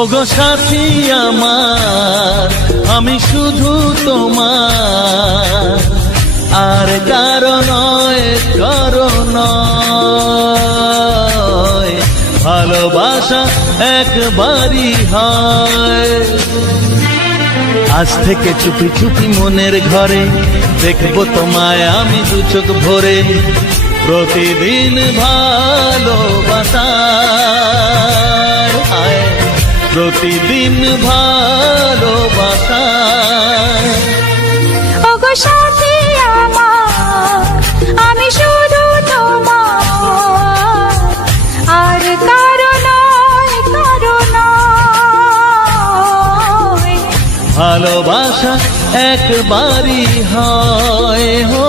ওগো সাথী আমার, আমি শুধু তোমার, আর কারো নয়, কারো নয়। ভালোবাসা একবারই হয়। আজ থেকে চুপি চুপি মনের ঘরে দেখবো তোমায় আমি দু চোখ ভরে। প্রতিদিন ভালোবাসায়, প্রতিদিন ভালোবাসায়। ওগো সাথী আমার, আমি শুধু তোমার, আর কারো নয়, কারো নয়। ভালোবাসা একবারই হয় হো।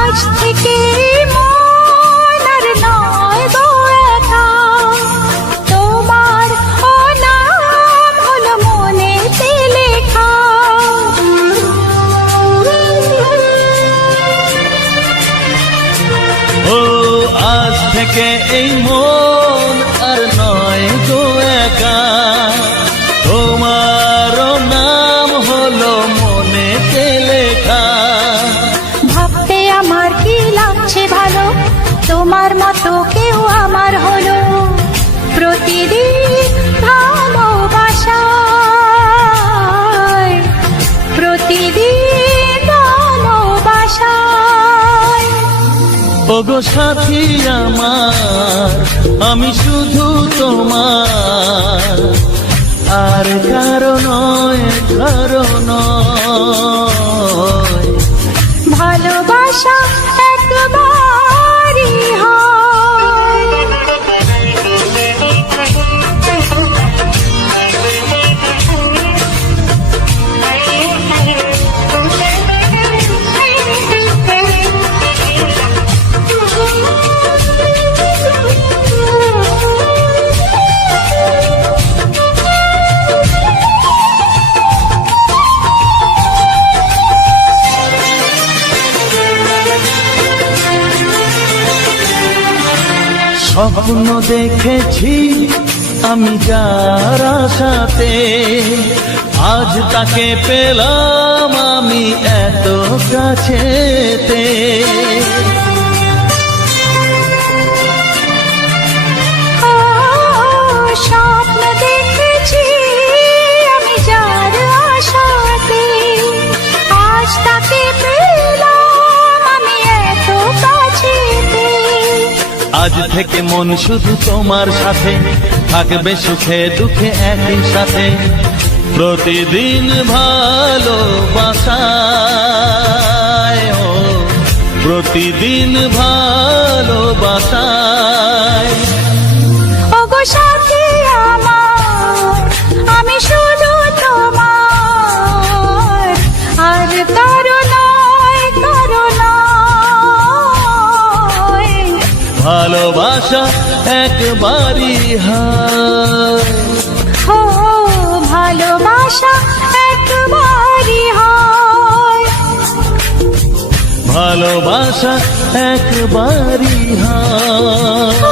আজ থেকে মন আর নয় গো একা, তোমার ও নাম হলো মনেতে লেখা। ও আজ থেকে এই মন আর নয় গো একা, তোমার নাম হলো মনেতে লেখা। ভাবতে আমার কি লাগছে ভালো, তোমার মতো কেউ আমার হলো। প্রতিদিন ভালোবাসায়, প্রতিদিন ভালোবাসায়। ওগো সাথী আমার, আমি শুধু তোমার, আর কারো নয়, কারো নয়। ভালোবাসা একবারই হয়। স্বপ্ন দেখেছি আমি যার আশাতে, আজ তাকে পেলাম আমি এত কাছেতে। স্বপ্ন দেখেছি আমি যার আশাতে, আজ তাকে পেলাম আমি এত কাছেতে। আজ থেকে মন শুধু তোমার সাথে, থাকবে সুখে দুঃখে একই সাথে। প্রতিদিন ভালোবাসায়, ও প্রতিদিন ভালোবাসায়। ওগো সাথী আমার, আমি শুধু তোমার, আর কারো নয়, কারো নয়। ভালোবাসা একবারই হয়। ও ভালোবাসা একবারই হয়। ভালোবাসা একবারই হয়।